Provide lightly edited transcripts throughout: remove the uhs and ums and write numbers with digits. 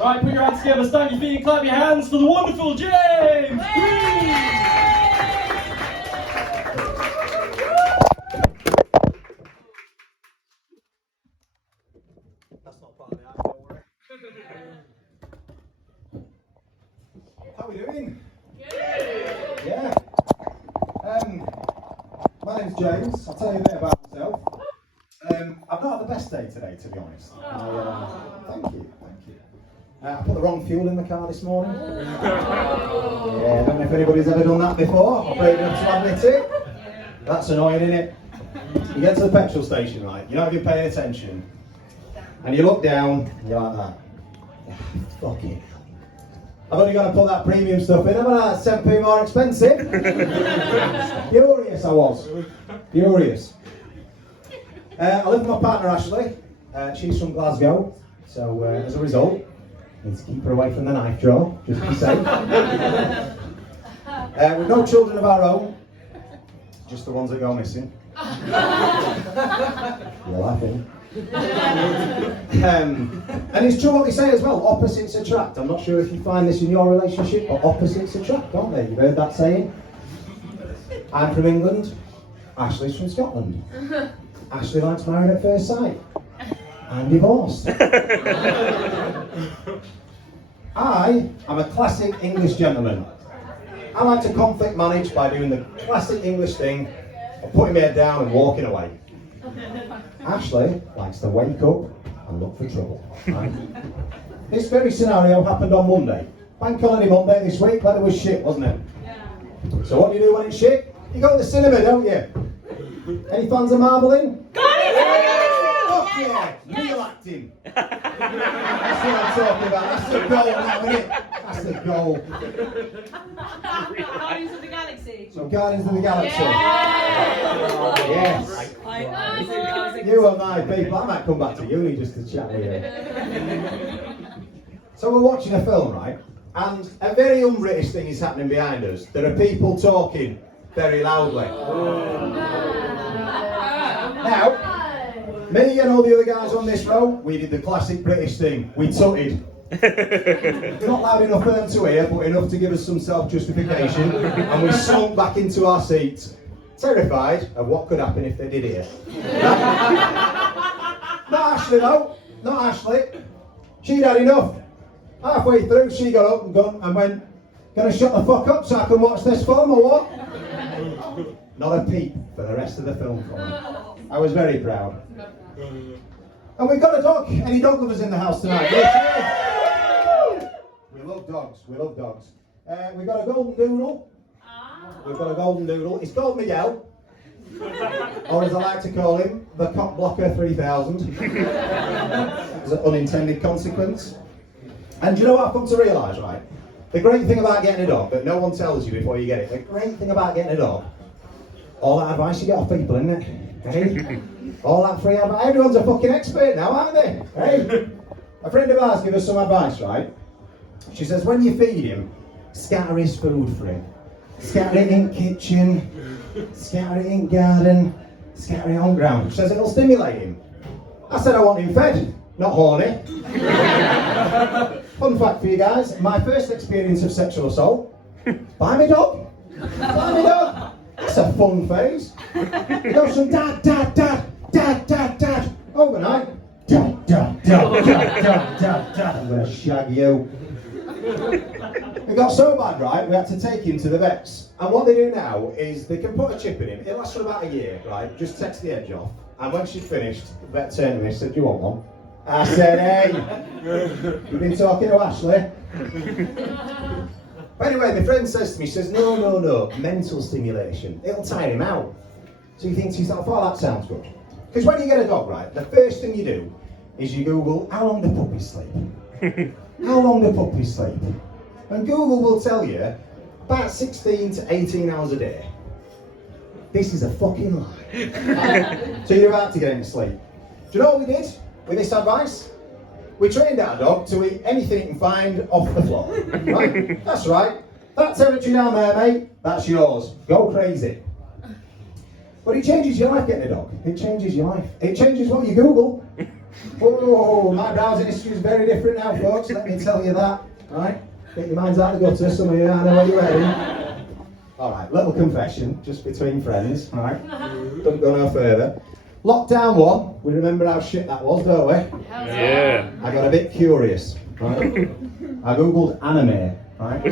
Right, put your hands together, stand your feet and clap your hands for the wonderful James Green! That's not part of the act, don't worry. How are we doing? Yeah. My name's James. I'll tell you a bit about myself. I've not had the best day today, to be honest. Thank you. I put the wrong fuel in the car this morning. Yeah, I don't know if anybody's ever done that before. I'm brave enough to admit it. That's annoying, isn't it? You get to the petrol station, right? You're not even paying attention. And you look down, and you're like that. Fuck it. I've only got to put that premium stuff in, haven't I? That's 7p more expensive. Furious I was. Furious. I live with my partner Ashley. She's from Glasgow. So as a result, I need to keep her away from the knife drawer, just to be safe. We've no children of our own. Just the ones that go missing. You're laughing. And it's true what they say as well, opposites attract. I'm not sure if you find this in your relationship, but opposites attract, don't they? You've heard that saying? I'm from England, Ashley's from Scotland. Ashley likes Married at First Sight. I'm divorced. I am a classic English gentleman. I like to conflict manage by doing the classic English thing of putting my head down and walking away. Ashley likes to wake up and look for trouble. Right? This very scenario happened on Monday. Bank holiday Monday this week, weather was shit, wasn't it? Yeah. So what do you do when it's shit? You go to the cinema, don't you? Any fans of marbling? Fuck yeah! Real acting. That's what I'm talking about. That's the goal now, isn't it? That's the goal. Guardians of the Galaxy. So Guardians of the Galaxy. Yes. Yes. You are my people. I might come back to uni just to chat with you. So we're watching a film, right? And a very un-British thing is happening behind us. There are people talking very loudly. Now, me and all the other guys on this row, we did the classic British thing. We tutted. Not loud enough for them to hear, but enough to give us some self-justification. And we slunk back into our seats, terrified of what could happen if they did hear. Not Ashley though, not Ashley. She'd had enough. Halfway through, she got up and went, "Gonna shut the fuck up so I can watch this film or what?" Not a peep for the rest of the film for me. I was very proud. And we've got a dog. Any dog lovers in the house tonight? Yes. We love dogs. We've got a golden doodle. He's called Miguel. Or as I like to call him, the Cock Blocker 3000. As an unintended consequence. And do you know what I've come to realise, right? The great thing about getting a dog that no one tells you before you get it, the great thing about getting a dog, all that advice you get off people, isn't it? Hey? All that free advice. Everyone's a fucking expert now, aren't they? Hey? A friend of ours gave us some advice, right? She says, when you feed him, scatter his food for him. Scatter it in kitchen, scatter it in garden, scatter it on ground. She says it'll stimulate him. I said I want him fed, not horny. Fun fact for you guys, my first experience of sexual assault, buy me dog. Buy me dog. That's a fun phase. It goes from dad, dad, dad, dad, dad, dad, overnight. Dad, dad, dad, dad, dad, dad, dad. I'm gonna shag you. It got so bad, right, we had to take him to the vets. And what they do now is they can put a chip in him. It lasts for about a year, right? Just takes the edge off. And when she's finished, the vet turned to me and said, "Do you want one?" I said, "Hey, you've been talking to Ashley." But anyway, my friend says to me, she says, no, mental stimulation. It'll tire him out. So he thinks to himself, "Oh, that sounds good." Because when you get a dog, right, the first thing you do is you Google, how long do puppies sleep? How long do puppies sleep? And Google will tell you about 16 to 18 hours a day. This is a fucking lie. So you're about to get him to sleep. Do you know what we did with this advice? We trained our dog to eat anything he can find off the floor. Right? That's right. That territory down there, mate, that's yours. Go crazy. But it changes your life getting a dog. It changes your life. It changes what you Google. Oh, my browsing history is very different now, folks. Let me tell you that. Right? Get your minds out of the gutter. Some of you, I know what you're wearing. All right, little confession, just between friends. All right, don't go no further. Lockdown 1, we remember how shit that was, don't we? Yeah. I got a bit curious, right? I googled anime, right?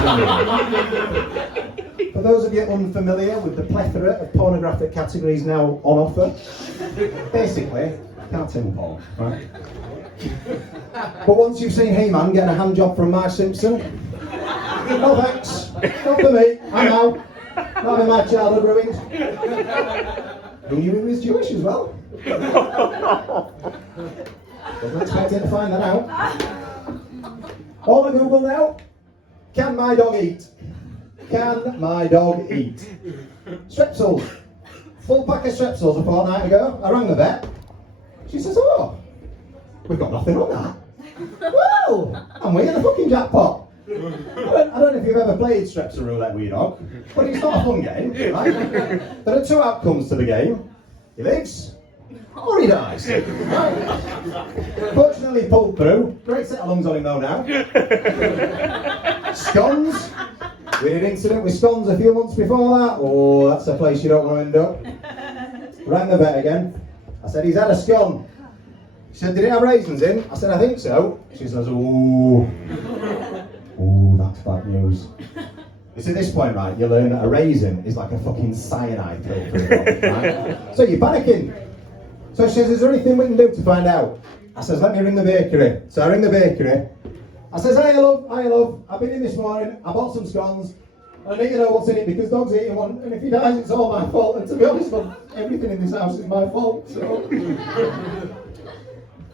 Anime. For those of you unfamiliar with the plethora of pornographic categories now on offer, basically, cartoon porn, right? But once you've seen He-Man getting a hand job from Marge Simpson, no thanks, not for me, I'm out. Not having my childhood ruined. Who knew he was Jewish as well? Wasn't expecting to find that out. All I Google now, can my dog eat? Can my dog eat? Strepsils. Full pack of Strepsils a fortnight ago. I rang the vet. She says, oh, we've got nothing on that. Well, and we're in the fucking jackpot. I don't know if you've ever played Strepsil roulette with your dog, but it's not a fun game, right? There are 2 outcomes to the game. He lives, or he dies. Right? Fortunately, he pulled through. Great set of lungs on him though now. Scones. We had an incident with scones a few months before that. Oh, that's a place you don't want to end up. Rang the vet again. I said, he's had a scone. She said, did it have raisins in? I said, I think so. She says, ooh. Ooh, that's bad news. It's at this point, right, you learn that a raisin is like a fucking cyanide pill for a dog, right? So you're panicking. So she says, is there anything we can do to find out? I says, let me ring the bakery. So I ring the bakery. I says, hi love, I've been in this morning, I bought some scones, and I need to know what's in it because dog's eating one, and if he dies, it's all my fault. And to be honest, everything in this house is my fault, so...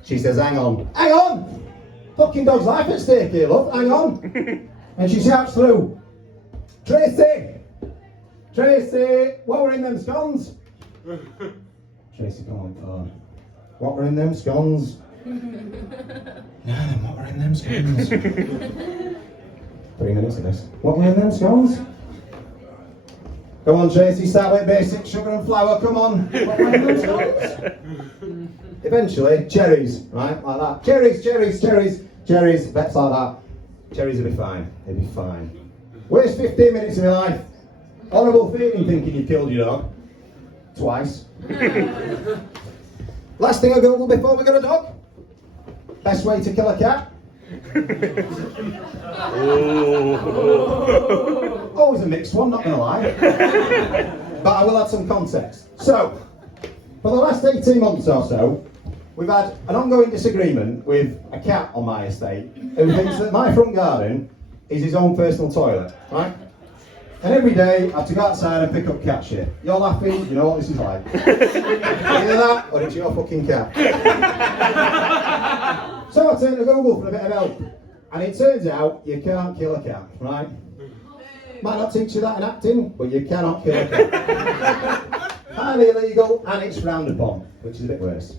She says, hang on! Fucking dog's life at stake here, love, hang on! And she shouts through, Tracy, what were in them scones? Tracy, come on, phone. What were in them scones? What were in them scones? 3 minutes of this. What were in them scones? Come on, Tracy, start with basic sugar and flour, come on. What were in them scones? Eventually, cherries, right, like that. Cherries, vets like that. Cherries will be fine, they'll be fine. Waste 15 minutes of my life. Horrible feeling thinking you killed your dog. Twice. Last thing I googled before we got a dog. Best way to kill a cat. Always a mixed one, not gonna lie. But I will add some context. So, for the last 18 months or so, we've had an ongoing disagreement with a cat on my estate who thinks that my front garden is his own personal toilet, right? And every day I have to go outside and pick up cat shit. You're laughing, you know what this is like. Either that or it's your fucking cat. So I turned to Google for a bit of help. And it turns out you can't kill a cat, right? Might not teach you that in acting, but you cannot kill a cat. Highly illegal and it's frowned upon, which is a bit worse.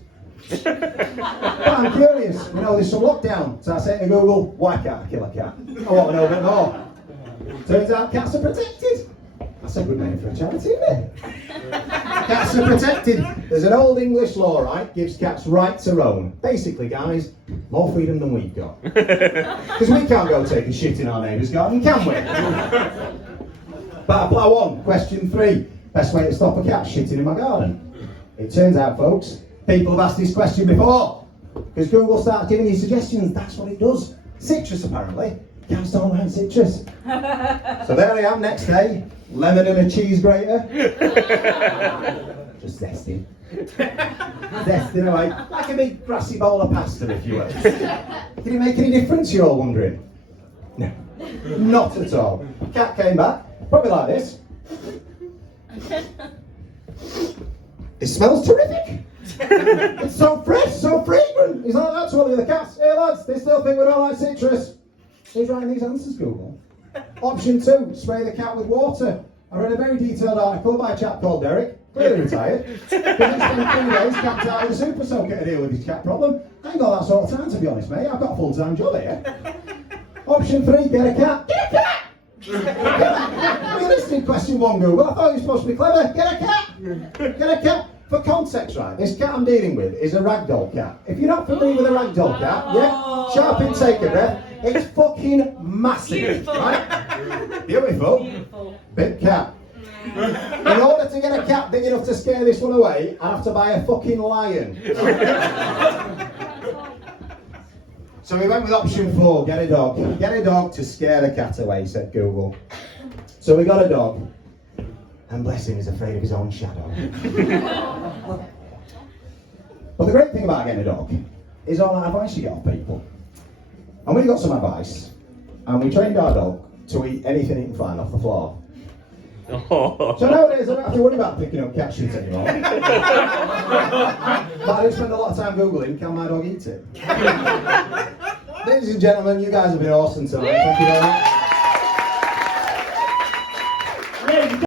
But I'm curious, you know, there's some lockdown. So I say to Google, why can't I kill a cat? I want to know a bit more. Turns out cats are protected. That's a good name for a charity, isn't it? Cats are protected. There's an old English law, right? Gives cats right to roam. Basically, guys, more freedom than we've got. Because we can't go take a shit in our neighbour's garden, can we? But I plough on. Question 3. Best way to stop a cat shitting in my garden. It turns out, folks, people have asked this question before. Because Google starts giving you suggestions. That's what it does. Citrus, apparently. Cats don't like citrus. So there I am next day. Lemon and a cheese grater. Just zesting. Zesting away. Like a big grassy bowl of pasta, if you will. Did it make any difference, you're all wondering? No. Not at all. Cat came back. Probably like this. It smells terrific. It's so fresh, so fragrant. He's like, that's one of the cats. Hey lads, they still think we don't like citrus. Who's writing these answers, Google? Option 2, spray the cat with water. I read a very detailed article by a chap called Derek, clearly retired, because it's been 3 days camped out with a super soaker to deal with his cat problem. I ain't got that sort of time, to be honest, mate. I've got a full-time job here. Option 3, get a cat. Get a cat! Realistic question 1, Google. I thought you were supposed to be clever. Get a cat! Get a cat! For context, right, this cat I'm dealing with is a ragdoll cat. If you're not familiar with a ragdoll cat, yeah, sharp intake of breath. It's fucking massive, Beautiful. right? Beautiful. Beautiful. Big cat. In order to get a cat big enough to scare this one away, I have to buy a fucking lion. So we went with option 4, get a dog. Get a dog to scare the cat away, said Google. So we got a dog. And bless him, he's afraid of his own shadow. But the great thing about getting a dog is all that advice you get off people. And we got some advice, and we trained our dog to eat anything he can find off the floor. So nowadays I don't have to worry about picking up cat shit anymore. But I do spend a lot of time Googling, can my dog eat it? Ladies and gentlemen, you guys have been awesome tonight. Thank you very much.